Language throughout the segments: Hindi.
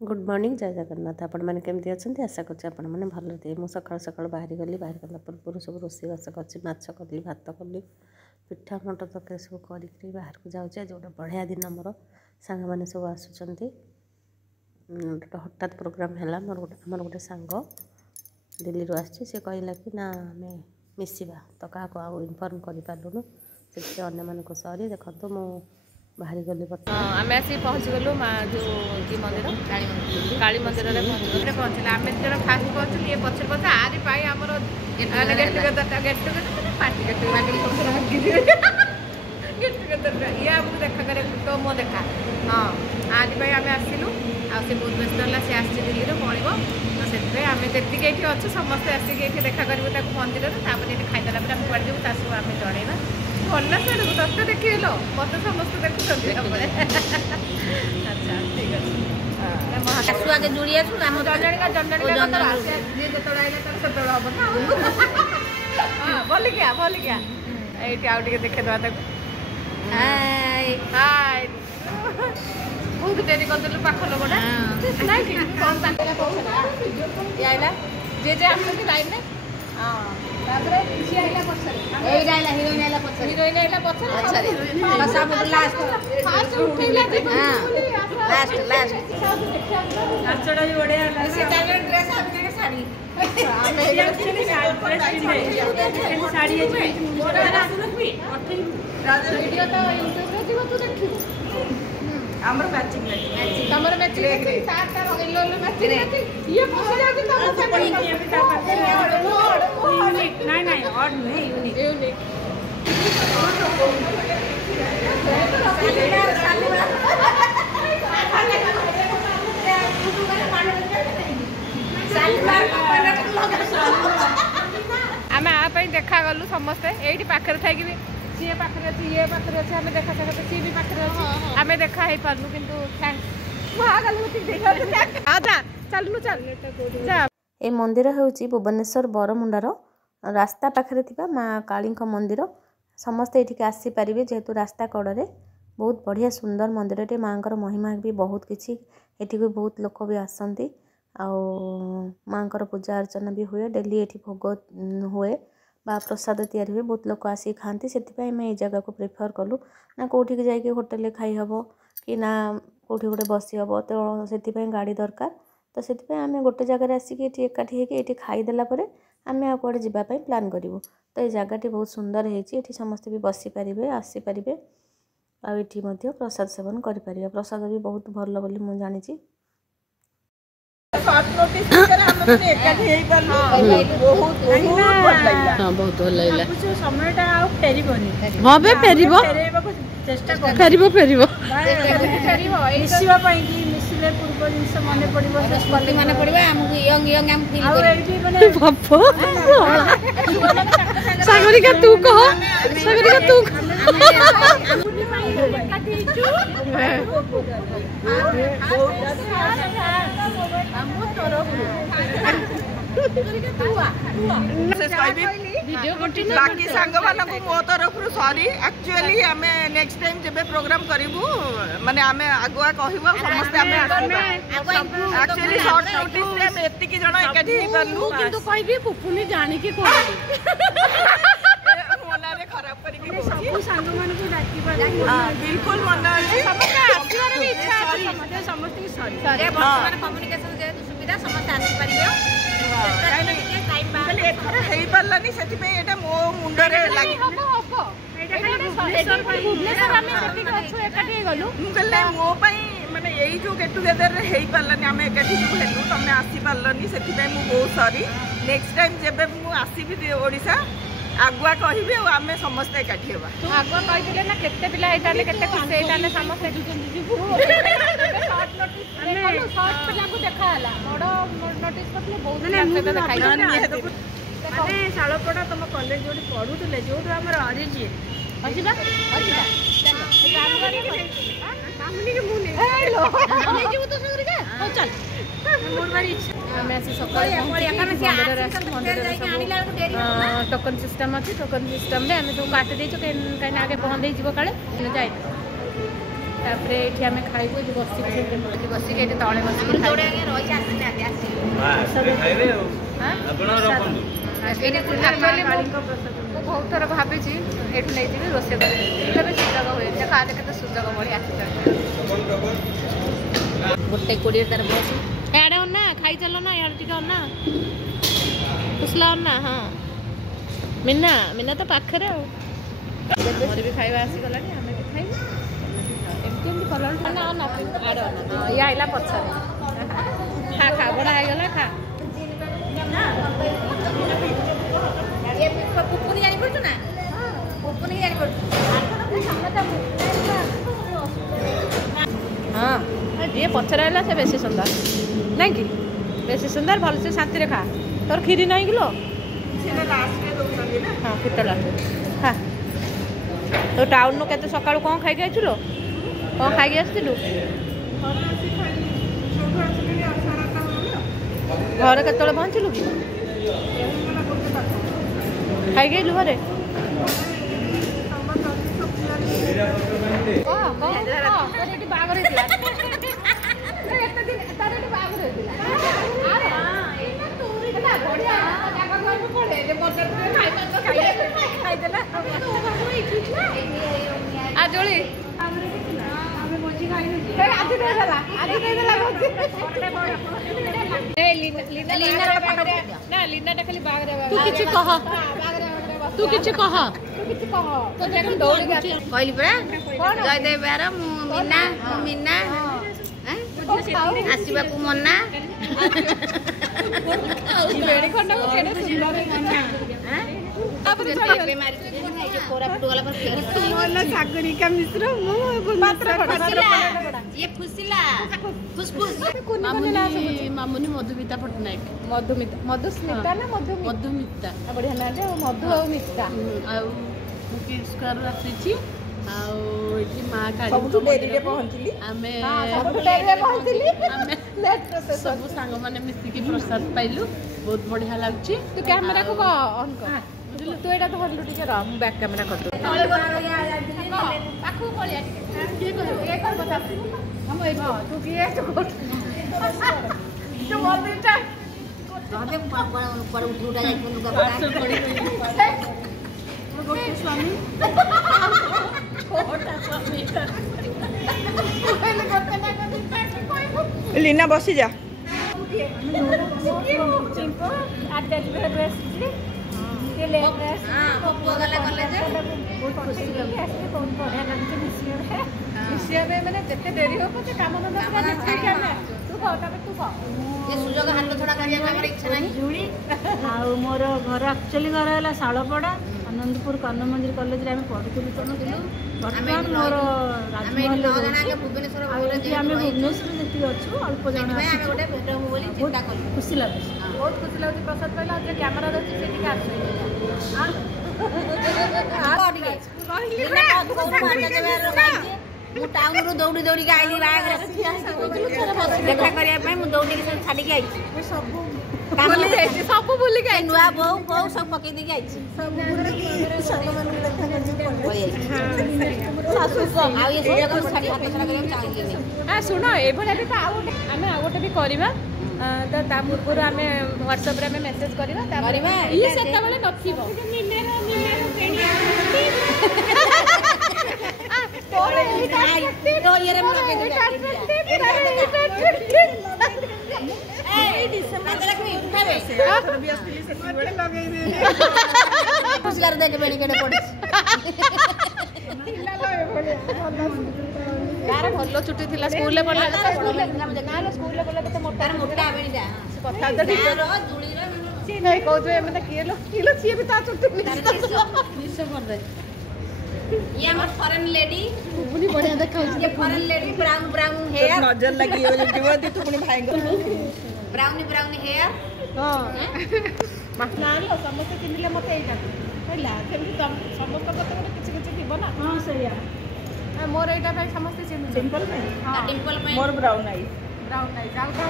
गुड मॉर्निंग जय जगन्नाथ आपण मैंने केमती अच्छा आशा करते आपण मैंने भल थे मुझे सका सका बाहरी गली बाहर गला पूर्व सब रोषेईबास कर माछ कली भात कली पिठा मटर तक सब कर बाहर को जाऊँ आज गोटे बढ़िया दिन मोर सांग मैंने सब आसुँच गोटे हठात प्रोग्राम है मोर गोटे सांग दिल्ली सी कहला कि ना आम मिसवा तो क्या आउ इनफर्म करूँ से अन्य मानक सरी देखो मु बाहरी गली आम आसी पहुँची गलु जो कि मंदिर काली मंदिर पहुँचला आम जो फास्ट पहुँचल ये पचर पचर आरी पाई आमर get together party get together ये आमको देखा करे तो मो देखा हाँ आज आम आसलु आसे बहुत व्यस्त है सी आसी दिल्ली पड़ो तो से आम जी अच्छे समस्ते आसिक ये देखा करूँ मंदिर ये खाईदेला पर आम पड़े जाऊँ आम जनइबा भल सर दस देखिल मत समस्त देखुं अच्छा ठीक अच्छे आगे जुड़ी आसू आम भलिकिया भलिकिया ये आउ टे देखेदा हाय हाय बहुत डेरी करदेलु पाख लोकटा आइला जे आसती लाइन में हाँ हिरोइन आइला पछरे सब लास्ट फास्ट उठैला लास्ट नाचड़ा जो बढ़िया से टाइगर ड्रेस आपने के साड़ी हमें एक्चुअली साड़ी है वीडियो तो यूट्यूब रे जीव तू देखिबो हमर मैचिंग मैचिंग हमर मैचिंग तार तार येलो येलो मैचिंग ये पछे जाते तो से पड़ी यूनिक नहीं और नहीं यूनिक आम आप देखा गलु समस्ते ये पाखे थी सी पाखे अच्छी ये पाखे अच्छे आम देखा सकते सी भी पाखे अच्छी आम देखा हो पार्नु कि चलनु चल ए मंदिर हूँ भुवनेश्वर बरमुंडार रास्ता पाखे थिबा माँ काली मंदिर समस्ते ये आसीपारे जेहेतु रास्ता कड़े बहुत बढ़िया सुंदर मंदिर टे माँ महिमा भी बहुत किसी एठी भी बहुत लोक भी आसती माँ पूजा अर्चना भी हुए डेली ये भोग हुए बा प्रसाद तैयारी हुए बहुत लोग आसी खाती से ये जगह को प्रिफर कलु ना कौटी जाकि होटेल खाई हम कि ना कौटी गोटे बसी हम तो से गाड़ी दरकार तो से आम गोटे जगार आसिक एकाठी होती खाईदेला आम आ कड़े जावाई प्लां करूँ तो ये जगह बहुत सुंदर होती समस्ते भी बसीपारे आसीपारे आठी प्रसाद सेवन करें प्रसाद भी बहुत भल बोली मुझे जानी बहुत भल लगे समयटा हाँ बे फेर मिसले पूर्व जिन मन पड़ो आमको यंग यंग आम सागरिका तू कह सागरिका तू बाकी सांग मानक मो तरफ सॉरी एक्चुअली आम नेक्स्ट टाइम जब प्रोग्राम करूँ माने आम आगुआ कहबो समस्ते आम एक्चुअली शॉर्ट नोटिस रे हम एतिकी जण एकाठी हे करलु किंतु कहबी पुपुनी जानि के मना रे खराब करी के सब सांग मानक डाकी बिल्कुल मना समस्त आसीबार भी इच्छा है समस्त की सॉरी सॉरी वर्तमान कम्युनिकेशन जे सुविधा समस्त आसी परिबो पार्लानी से मो मुंडे लगे मो माने यही जो गेट टुगेदर हो पार्लानी आम एकाठी जो हेलु तुम आसी पार्लनी से बहुत सॉरी नेक्स्ट टाइम जब मुझे आसबि ओडिशा आगुआ कहि आम समस्ते एकाठी होगा आगुआ कही ना केते पिला हेताले केते खुशी हेताले समस्ते जीवु शॉर्ट पिला को देखा हला बड़ नोटिस करले बहुत देखाई माने शालपड़ा तुम कॉलेज जो पढ़ुले जो आम ऑरिजिन अजिबा अजिबा चलो काम करी कामनी के मुने हेलो ले जीव तो सगरिका हो चल मोर बारी इच्छा मैं से सकाळ मंदिर टोकन सिस्टम अच्छी टोकन सिस्टम रे हम सब काट देछु कहीं आगे पहुंच जीव काले जाए तापर ये आम खाइबू ये बसिक ये तले बसिक बहुत थर भावी ये नहीं रोषे कर सुजोग हुए आज के सुजोग बढ़िया गोटे 20 तार बस याडे ना खाई चलो ना यार टिका ना कुसला ना हाँ मिना मिना तो पाखरे मोर भी खाइबा आसी गलानी हमें भी खाइबा एमती एमती कलर ना ना आड़ ना ये आइला पछरे खा खा बड़ा आ गला खा ये पुपुनी जानी पड़तो ना पुपुनी जानी पड़तो हाँ ये पछरे आइला से बेसी सुंदर नहीं कि बेसी सुंदर भल से शांति रे खा तोर खीरी नहीं किलो हाँ फिर लास्ट हाँ तो टाउन नु केते सकाळु कोन खाइ गेछुलो कोन खाइ गेछतिलु घर केतले पहुंचलु कि खाइ गेलु घरे तोरेटी बागर हेतिला एते दिन तोरेटी बागर हेतिला बढ़िया जागा घर में पड़े जे बटर खाइ तो खाइ देला आ जोली हमें मोजी खाइ नु आज दे देला मोजी ए लीना ना लीना टा खाली बागरे तू किछ कह तो देखन दौड़ के कहली परा जयदेव बार मीना मीना आसीबा को मन्ना बेड़ी खंडा को केने सुंदर है अब तो मारी जो कोरा फुट वाला पर मोला सागरिका मिश्र मु मात्र ये फुसिला फुसफुस मामुनी मधुमिता पटनायक मधुस्मिता ना मधुमिता बढ़िया ना मधु और मिता स्क्वायर आसी माँ काली पहुंचली सब सांग मैंने मिसिकी प्रसाद पाइलु बहुत बढ़िया लगुच तू कैमेरा को ऑन कर तू एटा धरलु टिके रह मु बैक कैमेरा कर दो पाखु पलिया के कर बता हम ए तू किए तो मंदिरटा हमें पर उठा जाए कोन का गोटे स्वामी छोटा स्वामी लीना बसी जा मैंने जिते डेरी हो काम सुजोग हाथ थोड़ा इच्छा नहीं मोर घर एक्चुअली घर है शालपड़ा आनंदपुर कर्ण मंदिर कॉलेज रे पढ़ुलु बर्तमान मोर भुवनेश्वर जी अच्छु अल्प जन खुशी लगे बहुत खुशी लगे प्रसाद पाइला कैमेरा अच्छी टाउन रू दौड़ी दौड़ी के आइली देखा करिया दौड़ी छाड़ी के आई सब भूल गए नुआ बो सब पकई दे के शुण ये भी आम आउ गोटे भी करवा तो ता पूर्व आम व्हाट्सएप रे मेसेज करवा ये सेतबेले नथिबो भल छुट्टी थी स्कूल ये हमर फॉरेन लेडी पुनी बढ़िया देखा ये foreign lady brown brown hair नजर लगी हो जीवती तू पुनी भाई ब्राउन ब्राउन हेयर हां ना लो समस्त किनले मते एटा हैला केमि समस्त कत किछि किछि दिबो ना हां सहीया मोर एटा भाई समस्त सिंपल में हां डिंपल में मोर ब्राउन आई जाल का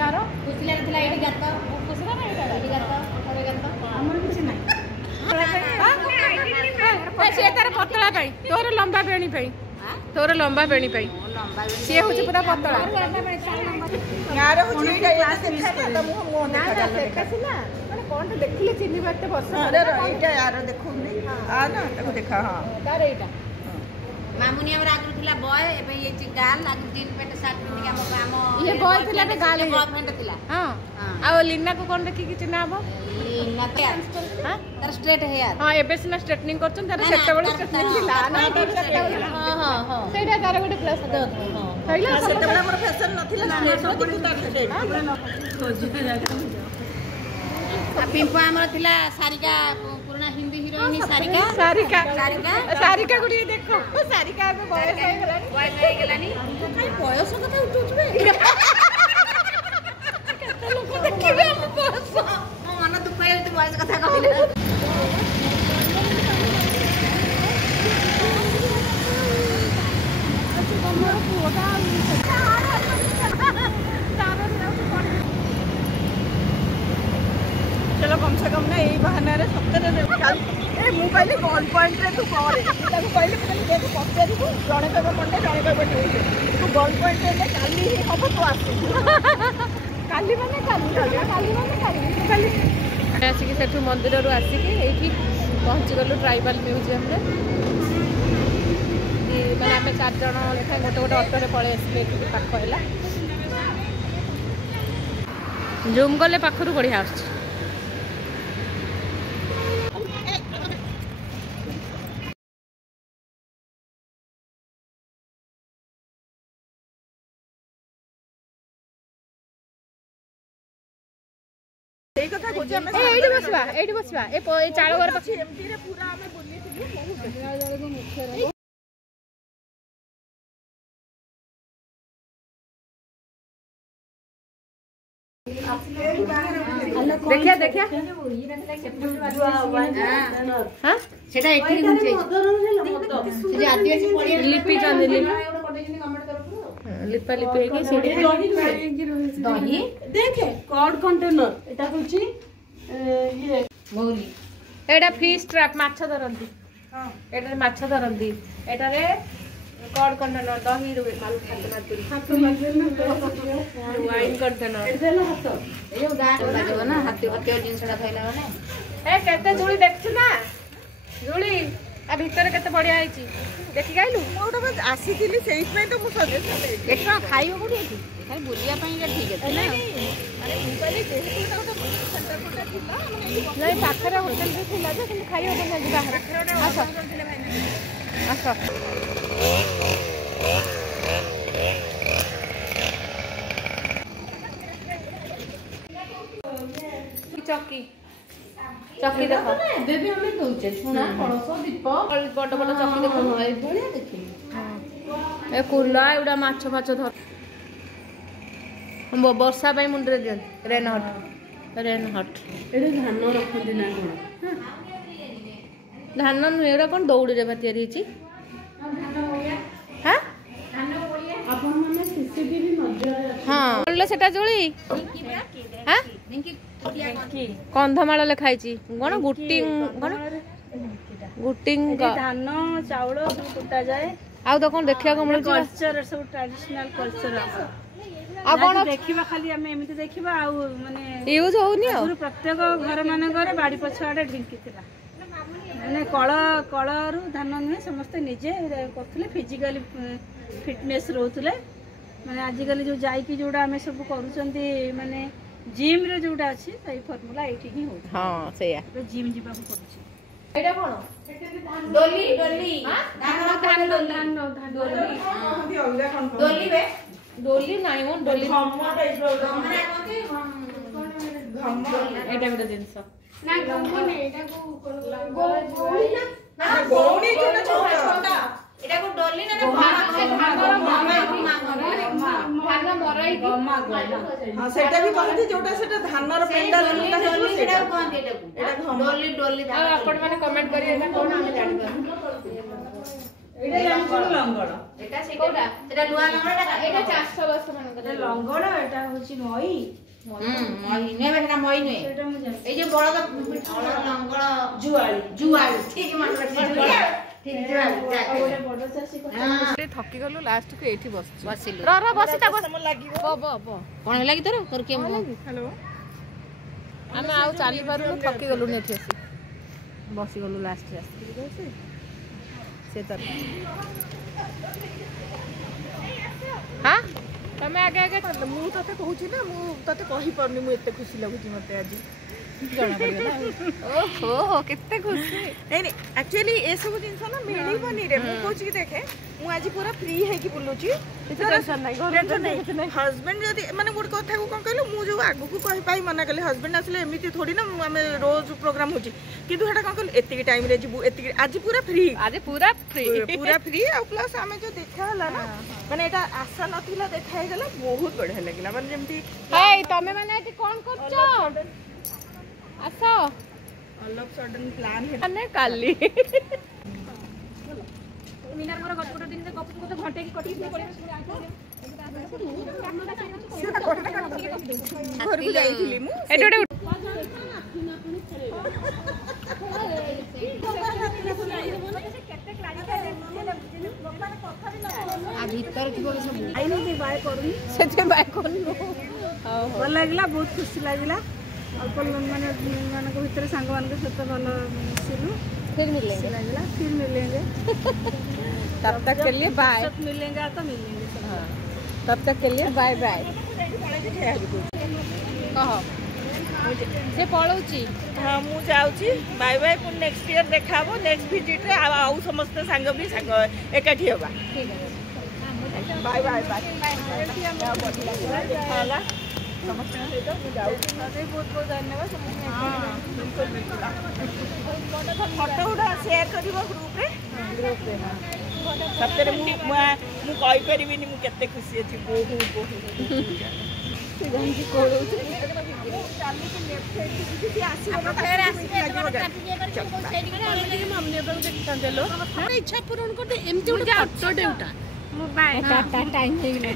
यारो खुशी लागथिला एटी गात खुशी ना एटा एटी गात थोड़े गात हमर किछि नाही से तार पतला पाई तोर लंबा बेणी पाई तोर लंबा बेणी पाई सी हूँ पूरा पतला कौन देखिले चिन्ह बात वर्ष देखा हाँ मामुनी हमर आगु थिला बॉय एबे ये गाल आगु जीन पेंट शर्ट पिन के हम ये बॉय थिला पे गाल बॉयफ्रेंड थिला हां आ लीना को कौन देखि कि चिन्ह हबो लीना तो हां तार स्ट्रेट हेयर हां एबे सिना स्ट्रेटनिंग करछन तार सेट बळे स्ट्रेटनिंग थिला ना हां हां हां सेटा तार गोटे प्लस हां पहिला सेटा बळे हमर फैशन नथिला सब कुछ तार स्ट्रेट खोजिया जागा पिंपा हमर थिला सारिका पुराना हिंदी हीरोइन सारिका सारिका सारिका सारिका गुडी देखो सारिका में बयस हो गेलानी खाली बयस कथा उठुछबे केते लोक देखिबे हम बयस मन दुख आइल तू बयस कथा कहले चलो कम से कम ना यही बहाना रे सप्ताह रे ए मु कहली बॉल पॉइंट रे तू करे ताको कहली खाली देख पछरी तू जणे कहबो मंडे जणे कहबो ट्यूसडे तू बॉल पॉइंट रे काली ही हबो तू आसी काली माने काली काली माने काली आसिकी सेठू मंदिर रू आसिकी एठी पहुंची गलु ट्राइबल म्यूजियम रे माने आमे 4 जण लेखा गोटे गोटे ऑटो रे पळे आसले एठी पाख हैला जूम गले पाखरु बढ़िया आछ एठी बसवा ए चाळ घर पाछी एमटी रे पूरा हमें बुल्ली थिलु बहुत मुख्य देखिया देखिया हां सेटा एठी गुंचे जे आदिवासी पड़ी लिपि चंद लिपा लिपि के सेठी दही देखे कॉर्ड कंटेनर एटा होची ये मौली एटा फिश ट्रैप माछ धरंती हां एटा माछ धरंती एटा रे कॉर्ड कंटेनर दही रे मालू खाते वाइन कंटेनर एटा ला हाथ ए जो गाड लागो ना हाथी हाथी जिंसडा थैला माने ए केते झुली देखछु ना झुली आ भीतर केते बढ़िया आइची देखि गाइलु मोटा बस आसी थिली सेहि पय तो मु सजेस्ट करे एठा खाइयो कोठी एठी खाली बुलिया पई जे ठीक है ना अरे मु कहली जेहेतु तो सेंटर कोटा थिला नहीं पाखरे होटल रे थिला जे कि खाइयो बना जी बाहर आसो आसो चक्की चक्की देखो बेबी हमें दउचे छुना पड़ोसो दीप बड़ बड़ चक्की देखो ए बढ़िया देखी ए कुला एडा माछ फाछ धर हम वर्षा पाई मुंड रे दियन रेन हट एटा धान रखती ना कोन धान नुहे एडा कोन दौड़ी रे बातियारी छी हां अपन माने सीसीटीवी नजर हां बोलले सेटा जोली हां कंधमाल लिखाई कौन गुटिंग कौन गुटिंग धान चाउल सब कुटा जाए आ तो कौन देखिया को मिल कल्चर सब ट्रेडिशनल कल्चर आ कौन देखिबा खाली हमें एमिति देखिबा आ माने यूज होनी आ प्रत्येक घर माने घरे बाड़ी पछाडे ढिंकी थिला माने कळ रु धान नुहे समस्त निजे करथले फिजिकली फिटनेस रहउतले माने आजिकली जो जाई की जोडा हमें सब करूचंती माने जिम रे जोडा अछि सही फार्मूला एठी ही हो हां सेया जिम जीवा को पड़छि एटा कोन डोली हां धान डोली डोली बे डोली नाही वो डोली हमरा कोते एटा बेटा जिंस ना गंगो ने एटा को गौड़ी ना गौड़ी छोटा छोटा एटा को डोली ना धान मराई हां सेटा भी कहते जोटा सेटा धानर पेंडा जोटा डोली सेटा कहते एटा को डोली डोली आ आपण माने कमेंट करिए एटा कोन हम जानि पार एटा लंगड़ एटा सेटा सेटा लुआ लंगड़ा एटा 400 वर्ष मान करे लंगड़ एटा होची मई मई ने बेटा मई ने एटा मु जानि ए जे बड़ लंगड़ जुआली ठीक मान ଥକି ଗଲୁ ଲାଷ୍ଟକୁ ଏଇଠି ବସିଲୁ କଣ ହେଲା କି ତୋର ତୋର କିଏ ଆମେ ଆଉ ଚାଲି ପାରୁନୁ ଥକି ଗଲୁନି ଏଠି ଆସି ବସିଗଲୁ ଲାଷ୍ଟରେ ଆସିକି ସେ ତ ହଁ ତମେ ଆଗେ ଆଗେ ମୁଁ ତତେ କହୁଛି ନା ମୁଁ ତତେ କହିପାରୁନି ମୁଁ ଏତେ ଖୁସି ଲାଗୁଛି ମତେ ଆଜି ओहो केते खुशी नहीं एक्चुअली ए सब जिंस ना मिलिबनी रे मु कहूची कि देखे मु आज पूरा फ्री है कि बुलुची टेंशन नहीं हस्बैंड जदी माने गुड कथा को कोन कहलु मु जो आगु को कहि पाई मना कहले हस्बैंड असले एमिति थोड़ी ना हमें रोज प्रोग्राम होची किंतु हेटा कोन कहलु एतिकी टाइम रे जिबु एतिकी आज पूरा फ्री आ प्लस हमें जो देखा हला ना माने एटा आशा नथिला देखा हे गला बहुत बढ़िया लागला माने जेमती हे तमे माने एटी कोन करछो आसो ऑल ऑफ सडन प्लान है माने काली मीनार मोर गट दिन से गप को घंटे की कटी पड़े घर को जाईथिली मु एटोटे आ भीतर थिबो सब आई नहीं बाय करूनी सेते बाय करनु भल लागला बहुत खुशी लागला अल्प माने माने को भीतर सांग मान के सत भल मिसिलु फिर मिलेंगे तब तक के लिए बाय मिलेंगे तो मिलेंगे हाँ तब तक के लिए बाय बाय कहो से पळौची हाँ मु जाउची बाय बाय पुन नेक्स्ट ईयर देखाबो नेक्स्ट विजिट रे आउ समस्त सांग भी सांग एकाठी होबा ठीक है बाय बाय बाय देखला समस्त सहित मु जाउची बहुत बहुत धन्यवाद समस्त फोटो उडा शेयर करिवो ग्रुप रे सप्ताह मु कहि परिबिनी मु केते खुशी अछि बहुत से जानकी कोडौ चाली के लेफ्ट साइड से आसी फेर आसी इच्छा पूर्ण कर दे एमती उठे फोटोटे उठा बाय टाइम हो गया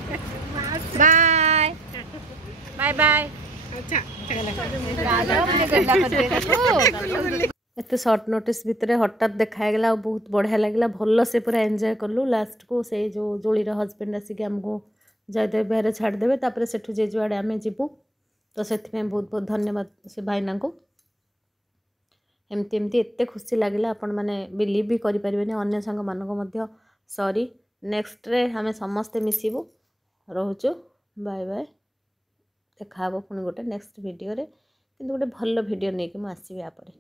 बाय बाय बाय अच्छा एत शॉर्ट नोटिस भितर हठात देखागला बहुत बढ़िया लगला भल से पूरा एंजॉय कलु लास्ट को से जो जोड़ीर हजबैंड आसिक आमको जयदेव बिहार छाड़देवे तापर सेठू जे जुआड़े आम जीवु तो से बहुत बहुत धन्यवाद से भाईना को एमती एमती एत खुशी लगे आपण मैंने बिलीव भी करें अन्य सांग मानक सॉरी नेक्स्ट रे आम समस्ते मिसबू रोचु बाय बाय देखा पुणी गोटे नेक्स्ट वीडियो रे किंतु गोटे भल वीडियो नहीं कि मुझे आसबि।